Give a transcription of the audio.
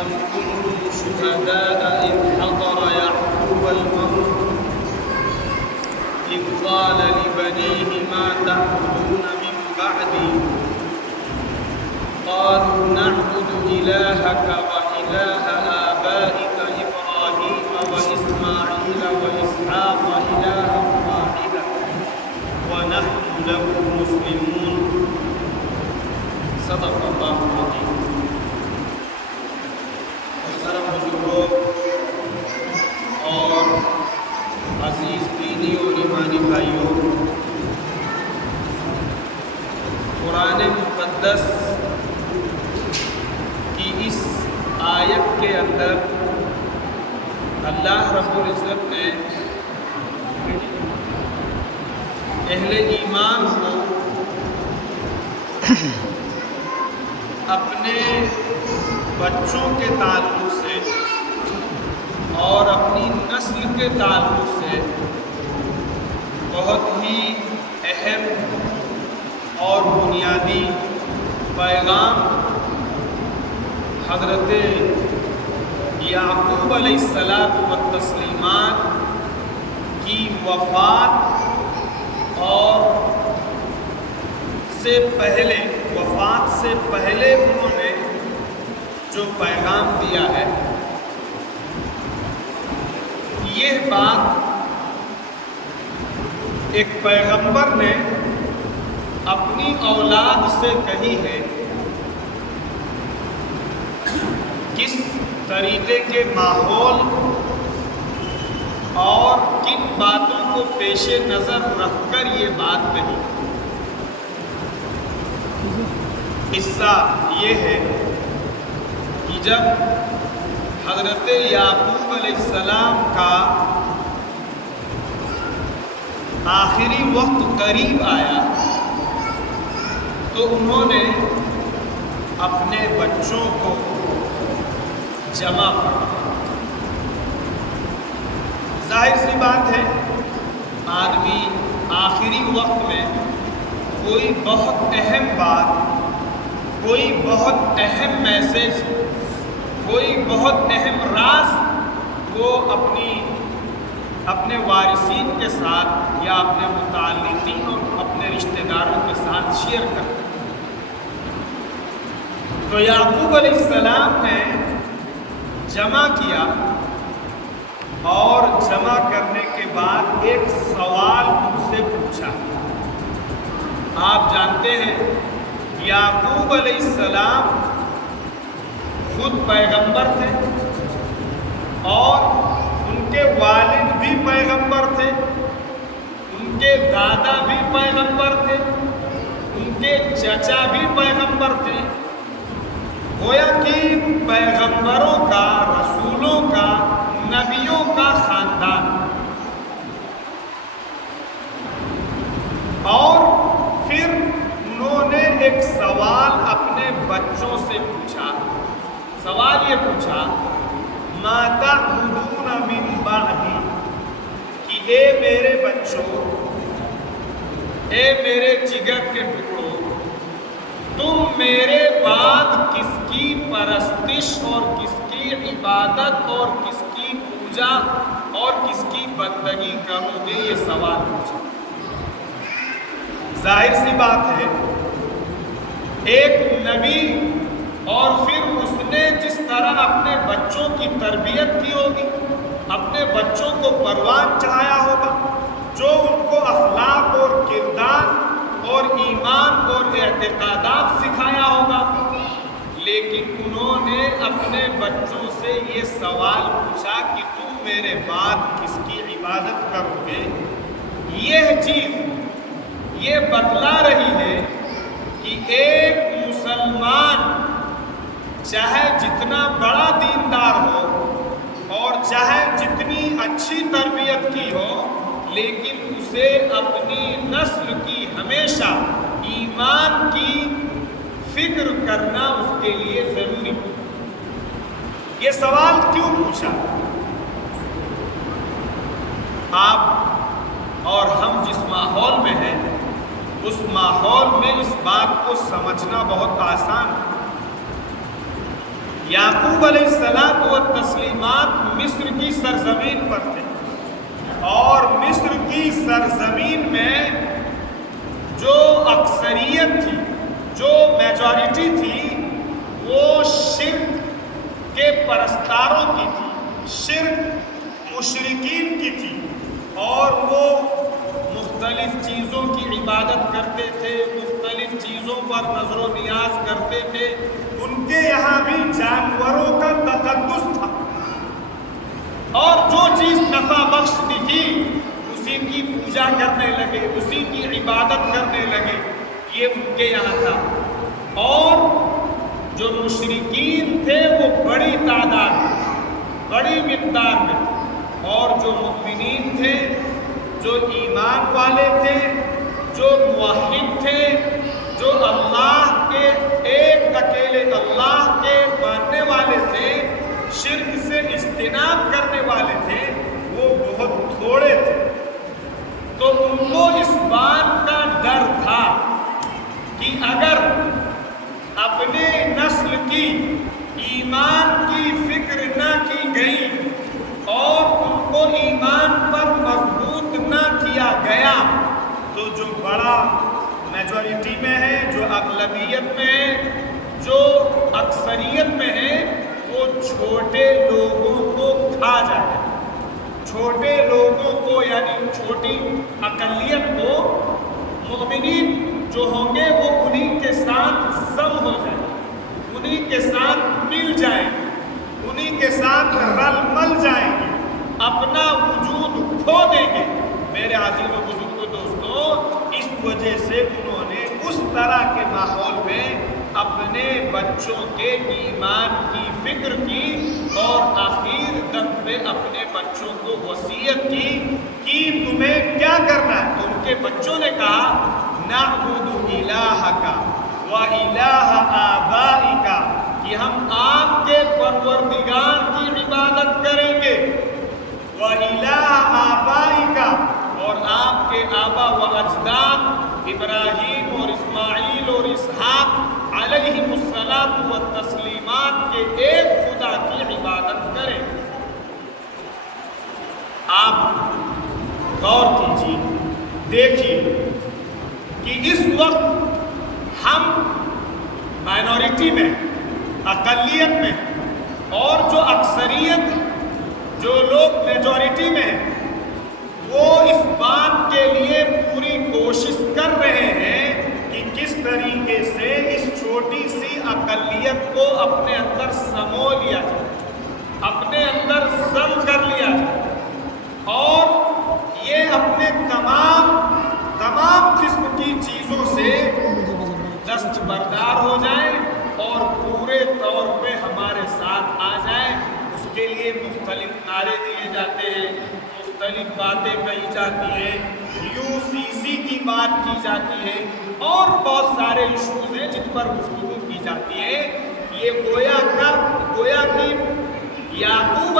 أم كنتم شهداء إذ حضر يعقوب الموت إذ قال لبنيه ما تعبدون من بعدي قالوا نعبد إلهك وإله آبائك إبراهيم وإسماعيل وإسحاق إلها واحدا ونحن له مسلمون صدق اللہ العظیم۔ محترم بزرگوں اور عزیز دینی اور ایمانی بھائیوں، قرآن مقدس کی اس آیت کے اندر اللہ رب العزت نے اہل ایمان کو اپنے بچوں کے تعلق سے اور اپنی نسل کے تعلق سے بہت ہی اہم اور بنیادی پیغام حضرت یعقوب علیہ السلام و تسلیمات کی وفات سے پہلے انہوں نے جو پیغام دیا ہے، یہ بات ایک پیغمبر نے اپنی اولاد سے کہی ہے۔ کس طریقے کے ماحول اور کن باتوں کو پیش نظر رکھ کر یہ بات کہی؟ قصہ یہ ہے کہ جب حضرت یعقوب علیہ السلام کا آخری وقت قریب آیا تو انہوں نے اپنے بچوں کو جمع کیا۔ ظاہر سی بات ہے، آدمی آخری وقت میں کوئی بہت اہم بات، کوئی بہت اہم میسج، کوئی بہت اہم راز وہ اپنے وارثین کے ساتھ یا اپنے متعلقین اور اپنے رشتہ داروں کے ساتھ شیئر کرتے ہیں۔ تو یعقوب علیہ السلام نے جمع کیا اور جمع کرنے کے بعد ایک سوال ان سے پوچھا۔ آپ جانتے ہیں یعقوب علیہ السلام خود پیغمبر تھے اور ان کے والد بھی پیغمبر تھے، ان کے دادا بھی پیغمبر تھے، ان کے چچا بھی پیغمبر تھے۔ گویا کہ پیغمبروں کا، رسولوں کا، نبیوں کا خاندان۔ اور پھر انہوں نے ایک سوال اپنے بچوں سے پوچھا۔ سوال یہ پوچھا، ما تعبدون من بعدی، کہ اے میرے بچوں، اے میرے جگر کے ٹکڑوں، تم میرے بعد کس کی پرستش اور کس کی عبادت اور کس کی پوجا اور کس کی بندگی کرو گے؟ یہ سوال پوچھا۔ ظاہر سی بات ہے، ایک نبی اور پھر اس نے جس طرح اپنے بچوں کی تربیت کی ہوگی، اپنے بچوں کو پروان چڑھایا ہوگا، جو ان کو اخلاق اور کردار اور ایمان اور اعتقادات سکھایا ہوگا، لیکن انہوں نے اپنے بچوں سے یہ سوال پوچھا کہ تم میرے بعد کس کی عبادت کرو گے؟ یہ چیز یہ بتلا رہی ہے کہ ایک مسلمان چاہے جتنا بڑا دیندار ہو اور چاہے جتنی اچھی تربیت کی ہو، لیکن اسے اپنی نسل کی ہمیشہ ایمان کی فکر کرنا اس کے لیے ضروری ہے۔ یہ سوال کیوں پوچھا؟ آپ اور ہم جس ماحول میں ہیں، اس ماحول میں اس بات کو سمجھنا بہت آسان ہے۔ یعقوب علیہ السلام و تسلیمات مصر کی سرزمین پر تھے، اور مصر کی سرزمین میں جو اکثریت تھی، جو میجورٹی تھی، وہ شرک کے پرستاروں کی تھی، شرک مشرکین کی تھی، اور وہ مختلف چیزوں کی عبادت کرتے تھے، مختلف چیزوں پر نظر و نیاز کرتے تھے۔ ان کے یہاں بھی جانوروں کا تقدس تھا، اور جو چیز نفع بخش تھی اسی کی پوجا کرنے لگے، اسی کی عبادت کرنے لگے، یہ ان کے یہاں تھا۔ اور جو مشرکین تھے وہ بڑی تعداد میں، بڑی مقدار میں، اور جو مومنین تھے، جو ایمان والے تھے، جو موحد تھے، جو اللہ کے ایک اکیلے اللہ کے ماننے والے تھے، شرک سے اجتناب کرنے والے تھے، وہ بہت تھوڑے تھے۔ تو ان کو اس بات کا ڈر تھا کہ اگر اپنے نسل کی ایمان کی فکر نہ کی گئی اور ان کو ایمان پر مضبوط نہ کیا گیا، تو جو بڑا میجورٹی میں ہے، جو اغلبیت میں ہے، جو اکثریت میں ہے، وہ چھوٹے لوگوں کو کھا جائے، چھوٹے لوگوں کو یعنی چھوٹی اقلیت کو، مومنین جو ہوں گے وہ انہی کے ساتھ ضم ہو جائیں، انہی کے ساتھ مل جائیں، انہی کے ساتھ رل مل جائیں گے، اپنا وجود کھو دیں گے۔ میرے عزیز و بزرگو دوستو، اس وجہ سے انہوں نے اس طرح کے ماحول میں اپنے بچوں کے ایمان کی فکر کی، اور آخر دم میں اپنے بچوں کو وصیت کی کہ تمہیں کیا کرنا ہے۔ تو ان کے بچوں نے کہا نعبد الہک و الہ آبائک، کہ ہم آپ کے پروردگار کی عبادت کریں گے، وَإِلَىٰ آبَائِكَ، اور آپ کے آبا و اجداد ابراہیم اور اسماعیل اور اسحاق علیہم السلام و تسلیمات کے ایک خدا کی عبادت کریں۔ آپ غور کیجیے، دیکھیے کہ اس وقت ہم مائنورٹی میں، اقلیت میں، اور جو اکثریت ہے، جو لوگ میجورٹی میں ہیں، وہ اس بات کے لیے پوری کوشش کر رہے ہیں کہ کس طریقے سے اس چھوٹی سی اقلیت کو اپنے اندر سمو لیا جائے، اپنے اندر ضم کر لیا جائے، اور یہ اپنے تمام قسم کی چیزوں سے دستبردار ہو جائیں اور پورے طور پہ ہمارے ساتھ آ جائیں۔ اس کے لیے مختلف نعرے دیے جاتے ہیں، مختلف باتیں کہی جاتی ہیں، UCC کی بات کی جاتی ہے، اور بہت سارے ایشوز ہیں جن پر گفتگو کی جاتی ہے۔ یہ گویا کہ یعقوب